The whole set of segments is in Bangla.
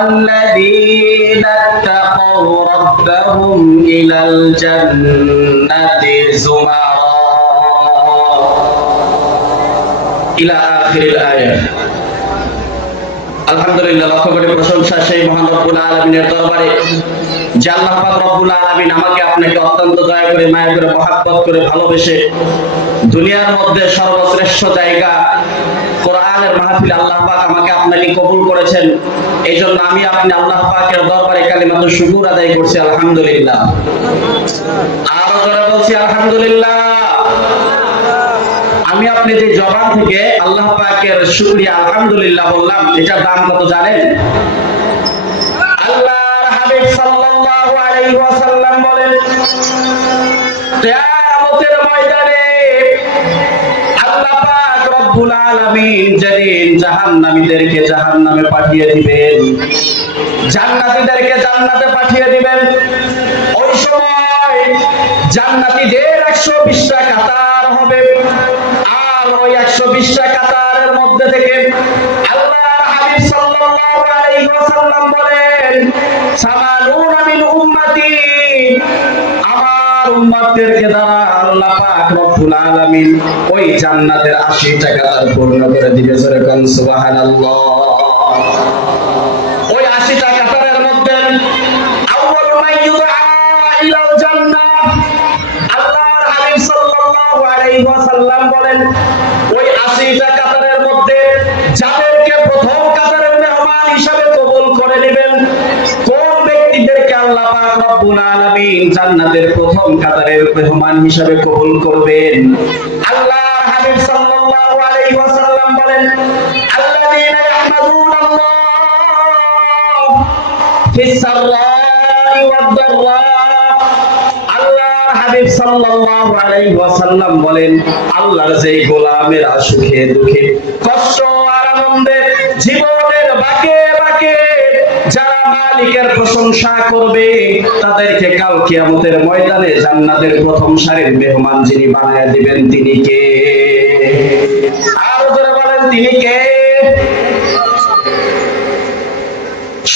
الذين اتقوا ربهم إلى الجنة زمرا إلى آخر الآية আলহামদুলিল্লাহ লক্ষ কোটি প্রশংসা সেই মহান রব্বুল আলমিনের দরবারে যে আল্লাহ পাক রব্বুল আলমিন আমাকে আপনাকে অত্যন্ত দয়া করে মায়া করে মহাব্বত করে ভালোবেসে দুনিয়ার মধ্যে সর্বশ্রেষ্ঠ জায়গা কোরআনের মাহফিল আল্লাহ পাক আমাকে আপনাকে কবুল করেছেন। এই জন্য আমি আপনি আল্লাহ পাকের দরবারে শুকুর আদায় করছি, আলহামদুলিল্লাহ। আরও বলছি, আলহামদুলিল্লাহ। আমি আপনি যে জবান থেকে আল্লাহ পাকের আলহামদুলিল্লাহ বললাম দাম কত জানেন? হাবিব সাল্লাল্লাহু আলাইহি ওয়াসাল্লাম বলেন রব্বুল আলামিন যেদিন জাহান্নামীদেরকে জাহান্নামে পাঠিয়ে দিবেন, জান্নাতীদেরকে জান্নাতে পাঠিয়ে দিবেন, ওই সময় জান্নাতীদের 120 টা কাতার হবে। আর ওই 120 টা কাতারের মধ্যে থেকে আল্লাহর হাবিব সাল্লাল্লাহু আলাইহি ওয়াসাল্লাম বলেন সামানুনা মিন উম্মতি, আমার উম্মতদেরকে দ্বারা আল্লাহ পাক রব্বুল আলামিন ওই জান্নাতের 80 টা কাতার পূর্ণ করে দিবে সরে সুবহানাল্লাহ। ওই 80 টা কাতারের মধ্যে আউয়াল ইউদআ ইলাল জান্নাহ। আল্লাহর হাবিব সাল্লাল্লাহু আলাইহি ওয়াসাল্লাম বলেন, ওই 80 টা আলামিন জান্নাতের প্রথম কাতারের মেহমান হিসাবে কবুল করবেন। বলেন, আল্লাহর যেই গোলামেরা সুখে দুঃখে, কষ্ট আর আনন্দে জীবনের বাকে বাকে যারা মালিকের প্রশংসা করবে। তাদেরকে কাল কিয়ামতের ময়দানে জান্নাতের প্রথম সারির মেহমান যিনি বানায় দিবেন তিনি কে? আরও জোরে বলেন, তিনি কে?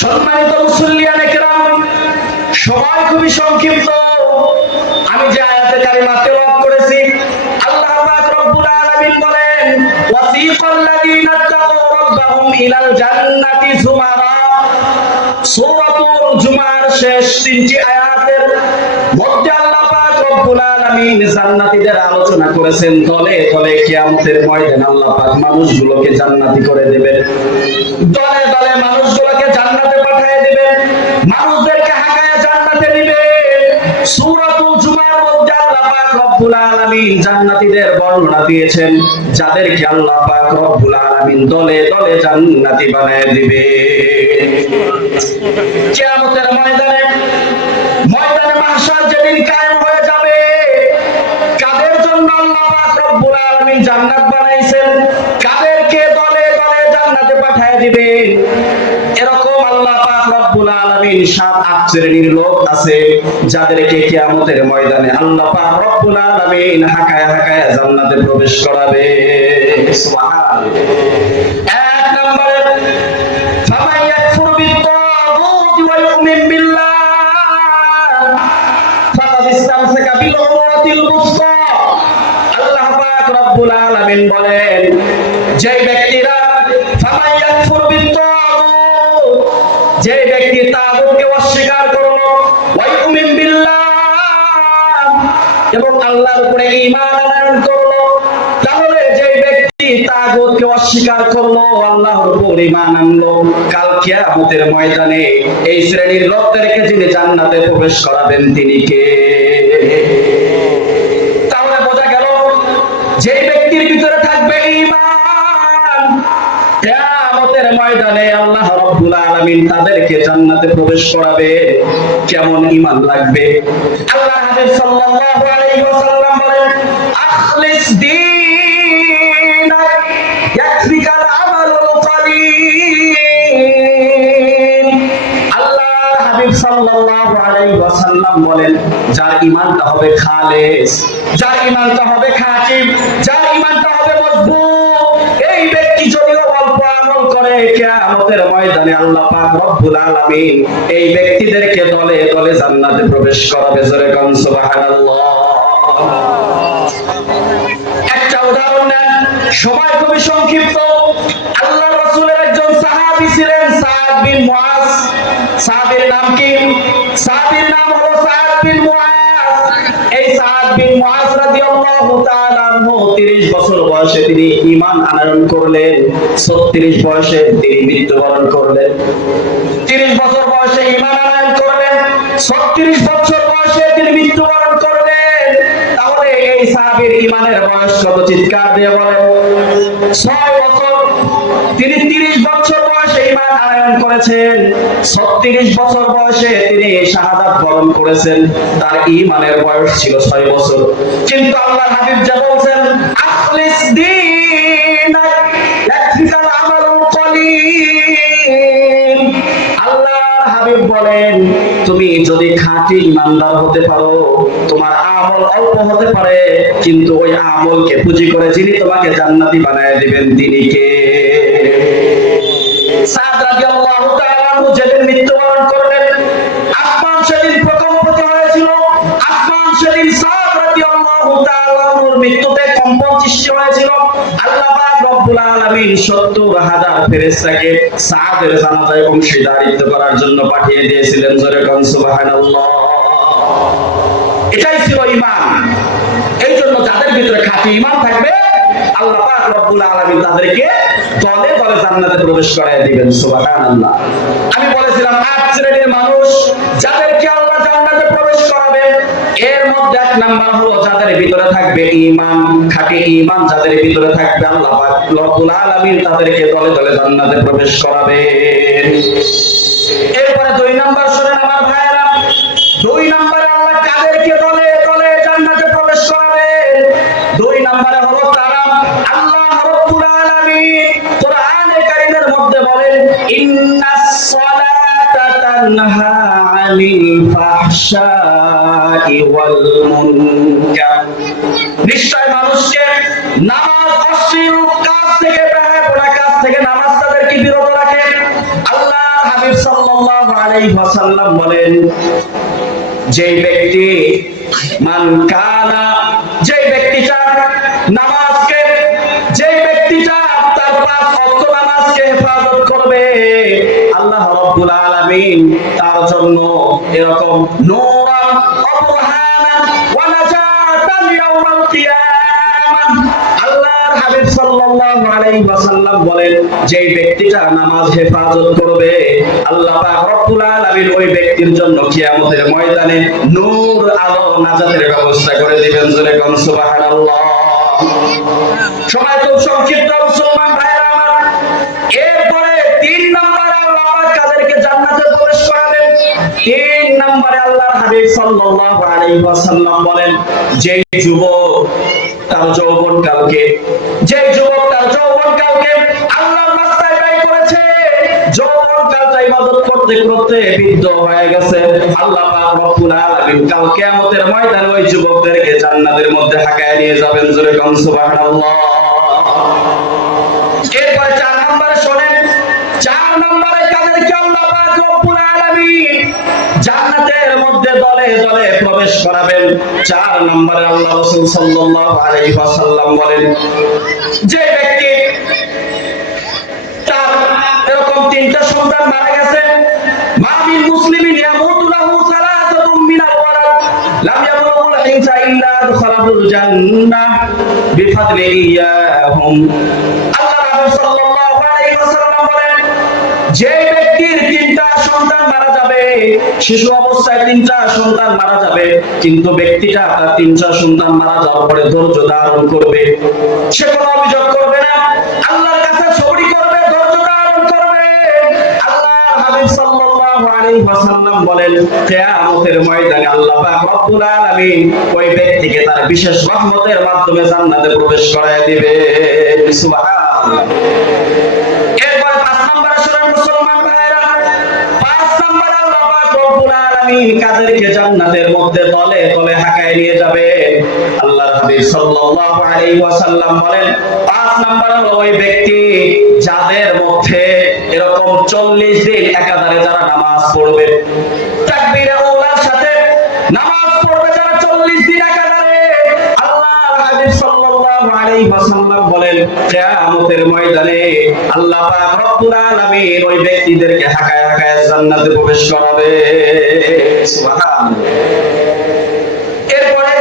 সম্মানিত মুসল্লিয়ান একরাম সময় খুবই সংক্ষিপ্ত। আমি যে আয়াতে করেছি, আল্লাহ পাক রব্বুল আলামিন বলেন ওয়াসিকাল লাযিনা তাকাউ ইলাল জান্নাতি সূরাতুল জুমার শেষ তিনটি আয়াতের মধ্যে আল্লাহ পাক রব্বুল আলামিন জান্নাতীদের আলোচনা করেছেন কিয়ামতের ময়দানে আল্লাহ পাক মানুষগুলোকে জান্নাতি করে দেবেন। দলে দলে মানুষগুলোকে জান্নাতে পাঠিয়ে দিবেন, মানুষদেরকে জান্নাতে জুমার মধ্যে আল্লাহ পাক রব্বুল আলামিন জান্নাতীদের বর্ণনা দিয়েছেন, যাদেরকে আল্লাহ পাক রব্বুল আলামিন দলে দলে জান্নাতি বানায় দিবে। কিয়ামতের ময়দানে ময়দানে মাহশার যেদিন কায়েম হয়ে যাবে, কাদের জন্য আল্লাহ পাক রব্বুল আলামিন জান্নাত বানাইছেন, কাদেরকে দলে দলে জান্নাতে পাঠিয়ে দিবে এরকম আল্লাহ পাক রব্বুল আলামিন সাত, আট শ্রেণির লোক আছে, যাদেরকে কিয়ামতের ময়দানে আল্লাহ পাক রব্বুল আলামিন হাকায় হাকায় জান্নাতে প্রবেশ করাবে। সুবহানাল্লাহ। আলামিন বলেন যে ব্যক্তিরা যে ব্যক্তি তাগুতকে অস্বীকার এবং আল্লাহর উপরে তাহলে যে ব্যক্তি অস্বীকার করল, আল্লাহর উপর ঈমান আনলো, কাল কিয়ামতের ময়দানে এই শ্রেণির লোকদেরকে যিনি জান্নাতে প্রবেশ করাবেন, তিনি কে? কিয়ামতের ময়দানে আল্লাহ রাব্বুল আলামিন তাদেরকে জান্নাতে প্রবেশ করাবে। কেমন ঈমান লাগবে? আল্লাহ হাবিব সাল্লাল্লাহু আলাইহি ওয়াসাল্লাম বলেন, আখলিস দীনাক ইয়াকফিকাল আমালুল কলিল আল্লাহর হাবিব সাল্লাল্লাহু আলাইহি ওয়াসাল্লাম বলেন, যার ঈমানটা হবে খালেস, যার ঈমানটা হবে খাঁটি যার ঈমানটা হবে মজবুত কিয়ামতের ময়দানে আল্লাহ পাক রব্বুল আলামিন এই ব্যক্তিদেরকে দলে দলে জান্নাতে প্রবেশ করাবে, জোরে কোন সুবহানাল্লাহ। একটা উদাহরণ নেন সময় খুবই সংক্ষিপ্ত। আল্লাহ রাসূলের একজন সাহাবী ছিলেন সাদ বিন মুআজ। সাহাবীর নাম কি? সাহাবীর নাম হলো সাদ বিন মুআজ। এই সাদ বিন মুআজ রাদিয়াল্লাহু তাআলা 30 বছর বয়সে তিনি ঈমান আনয়ন করলেন 36 বয়সে তিনি মৃত্যুবরণ করলেন। 30 বছর বয়সে ঈমান আনয়ন করলেন 36 বছর বয়সে তিনি মৃত্যুবরণ করলেন। তাহলে এই সাহাবীর ঈমানের বয়স কত? চিৎকার দিয়ে বলেন। 6 বছর। তিনি 30 বছর বয়সে ঈমান আনয়ন করেছেন। 36 বছর বয়সে তিনি শাহাদাত বরণ করেছেন। তার ঈমানের বয়স ছিল 6 বছর। কিন্তু আল্লাহর হাবিব যা বলছেন, আখলিস হাবিব বলেন, তুমি যদি খাঁটি ইমানদার হতে পারো, তোমার আমল অল্প হতে পারে, কিন্তু ওই আমলকে পুঁজি করে যিনি তোমাকে জান্নাতি বানায় দিবেন, তিনি কে? যেদিন মৃত্যুবরণ করলেন। আসমান সেদিন প্রকম্পিত হয়েছিল। আসমান সেদিন মৃত্যুতে কম্পন সৃষ্টি হয়েছিল। আল্লাহ রব্বুল আলামিন 70 হাজার ফেরেশতাকে সাদের জানাজায় অংশীদারিত্ব করার জন্য পাঠিয়ে দিয়েছিলেন। জোরে কোন, সুবহানাল্লাহ। এটাই ছিল ঈমান। এই জন্য যাদের ভিতরে খাঁটি ঈমান থাকবে আল্লাহ পাক রব্বুল আলামিন তাদেরকে দলে দলে জান্নাতে প্রবেশ করায় দিবেন, সুবহানাল্লাহ। আমি বলেছিলাম, আট শ্রেণির মানুষ যাদেরকে আল্লাহ জান্নাতে প্রবেশ করাবেন এর মধ্যে এক নাম্বার হলো যাদের ভিতরে থাকবে ঈমান, খাঁটি ঈমান যাদের ভিতরে থাকবে আল্লাহ পাক রব্বুল আলামিন তাদেরকে দলে দলে জান্নাতে প্রবেশ করাবেন এরপরে দুই নাম্বার শুনেন আমার ভাইয়েরা, দুই নম্বরে আল্লাহ কাদেরকে দলে নিশ্চয় মানুষকে নামাজ অশ্লীল কাজ থেকে কাজ থেকে নামাজ তাদেরকে বিরত রাখে। আল্লাহ হাবিব সাল্লাল্লাহু আলাইহি ওয়াসাল্লাম বলেন যে ব্যক্তি মান কানা যে ব্যক্তিটা নামাজকে আল্লাহ রাব্বুল আলামিন তার জন্য এরকম নূরান যে ব্যক্তিটা নামাজ হেফাজত করবে, আল্লাহ পাক ওই ব্যক্তির জন্য কিয়ামতের ময়দানে নূর, আলো, নাজাতের ব্যবস্থা করে দিবেন। জোরে কোন সবাই খুব সংক্ষিপ্ত মুসলমান ভাইরা তিন নম্বরে আল্লাহর হাবিব সাল্লাল্লাহু আলাইহি ওয়াসাল্লাম বলেন, যে যুবক তার যৌবন কালকে যে যুবক তার যৌবন কালকে আল্লাহর রাস্তায় ব্যয় করেছে যৌবন কালটা ইবাদত করতে করতে বৃদ্ধ হয়ে গেছে। আল্লাহ পাক রব্বুল আলামিন কাল কিয়ামতের ময়দানে ওই যুবকদেরকে জান্নাতের মধ্যে হাঁকায় নিয়ে যাবেন, জোরে কোন সুবহানাল্লাহ। এরপরে চার নম্বরে শোনেন, চার নম্বরে কাদেরকে আল্লাহ পাক রব্বুল আলামিন দলে দলে প্রবেশ করাবেন। চার নম্বরে আল্লাহ রাসূল সাল্লাল্লাহু আলাইহি ওয়াসাল্লাম বলেন, যে ব্যক্তি তার এরকম তিনটা সন্তান মারা গেছে মামিন মুসলিমিন ইয়ামুতু লাহু সালাসাতুম মিনাল ওয়ালাদ, লাম ইয়াবলুগুল ইনসা ইল্লা দুখালাহুল জান্নাহ, বিফাদলি ইয়াহুম। আল্লাহ রাসূল সাল্লাল্লাহু আলাইহি ওয়াসাল্লাম বলেন, যে ব্যক্তির তিনটা সন্তান মারা যাবে, শিশু অবস্থায় তিনটা সন্তান মারা যাবে, কিন্তু ব্যক্তিটা তার তিনটা সন্তান মারা যাওয়ার পরে ধৈর্য ধারণ করবে। সে কোনো অভিযোগ করবে না। আল্লাহর কাছে সবরি করবে, ধৈর্য ধারণ করবে। আল্লাহ হাবিব সাল্লাল্লাহু আলাইহি ওয়াসাল্লাম বলেন, কিয়ামতের ময়দানে আল্লাহ পাক রব্বুল আলামিন ওই ব্যক্তিকে তার বিশেষ রহমতের মাধ্যমে জান্নাতে প্রবেশ করায় দিবে সুবহানাল্লাহ। এরপর পাঁচ নম্বরে শুনেন মুসলমান নম্বরে আল্লাহ পাক রব্বুল আলামিন কাদেরকে জান্নাতের মধ্যে তলে তলে হাঁকায় নিয়ে যাবে। আল্লাহর হাবিব সাল্লাল্লাহু আলাইহি ওয়াসাল্লাম বলেন, পাঁচ নাম্বার হলো ওই ব্যক্তি যাদের মধ্যে এরকম 40 দিন একাধারে যারা নামাজ পড়বে। তাকবীরে ওলার সাথে নামাজ পড়বে যারা 40 দিন একাধারে। আল্লাহর হাবিব সাল্লাল্লাহু আলাইহি ওয়াসাল্লাম বলেন, কিয়ামতের ময়দানে আল্লাহ পাক রব্বুল আলামিন ওই ব্যক্তিদেরকে হাকায় হাকায় জান্নাতে প্রবেশ করাবে। সুবহানাল্লাহ। এরপরে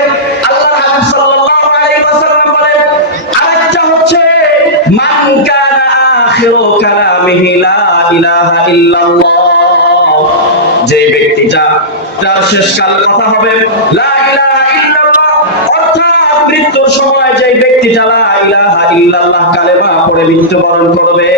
আল্লাহর হাবিব সাল্লাল্লাহু আলাইহি ওয়াসাল্লাম বলেন, আরেকটা হচ্ছে, মান কানা আখিরু কালামিহি লা ইলাহা ইল্লাল্লাহ। যে ব্যক্তিটা তার শেষকাল কথা হবে, লা ইলাহা ইল্লাল্লাহ। মৃত্যুর সময় যে ইল্লাল্লাহ কালেমা মৃত্যুবরণ করবে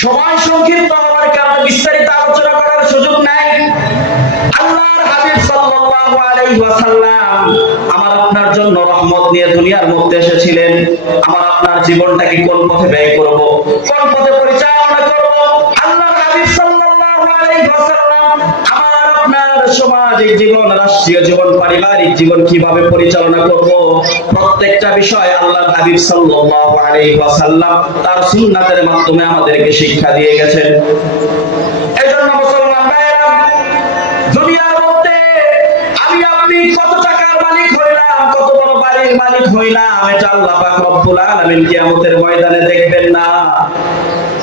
সময় সংক্ষিপ্ত হওয়ার কারণে বিস্তারিত আলোচনা করার সুযোগ নাই। আলাইহি ওয়াসাল্লাম, আমার আপনার জন্য রহমত নিয়ে দুনিয়ার মধ্যে এসেছিলেন। আমার আপনার জীবনটাকে কোন পথে ব্যয় করব? কোন পথে পরিচালনা করব? জীবন, রাষ্ট্রীয় জীবন, পারিবারিক জীবন কীভাবে পরিচালনা করব? প্রত্যেকটা বিষয় আল্লাহর তার মাধ্যমে আমাদেরকে শিক্ষা দিয়ে গেছেন। কত টাকার মালিক হইলাম, কত বড় বাড়ির মালিক হইলাম, এটা আল্লাহ পাক রব্বুল আলামিন কিয়ামতের ময়দানে দেখবেন না।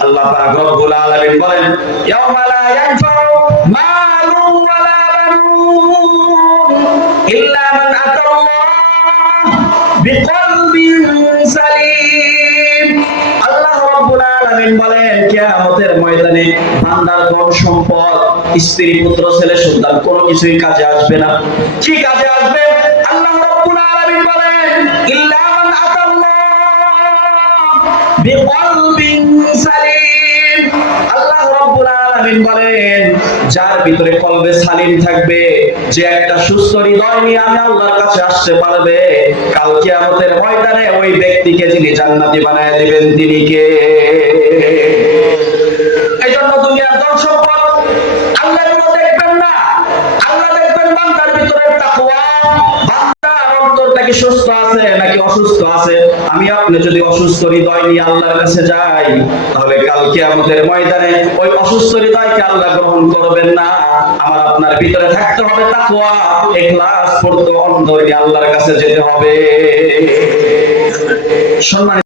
আল্লাহ পাক রব্বুল আলামিন বলেন, ইয়াউমা লা ইয়ানফাউ মালুন বানুন ইল্লা মান আতাল্লাহ সালিম। আল্লাহ রাব্বুল আলামিন বলেন, কিয়ামতের ময়দানে বান্দার ধন সম্পদ স্ত্রী, পুত্র, ছেলে, সন্তান, কোনো কিছুই কাজে আসবে না। কি কাজে আসবে? আল্লাহ রাব্বুল আলামিন বলেন, ইল্লা মান আতাল্লাহ বিকলবিন সালিম। আল্লাহ রাব্বুল আলামিন বলেন, যার ভিতরে কলবে সালিম থাকবে, যে একটা সুস্থ হৃদয় নিয়ে আমি আল্লাহর কাছে আসতে পারবে, কাল কিয়ামতের ময়দানে ওই ব্যক্তিকে যিনি জান্নাতি বানায় দিবেন, তিনি কে? অসুস্থ আছে, আমি আপনি যদি অসুস্থ হৃদয় নিয়ে আল্লাহর কাছে যাই, তাহলে কালকে আমাদের ময়দানে ওই অসুস্থ হৃদয়কে আল্লাহ গ্রহণ করবেন না। আমার আপনার ভিতরে থাকতে হবে তাকওয়া, এখলাস করতে অন্তর আল্লাহর কাছে যেতে হবে। সম্মানিত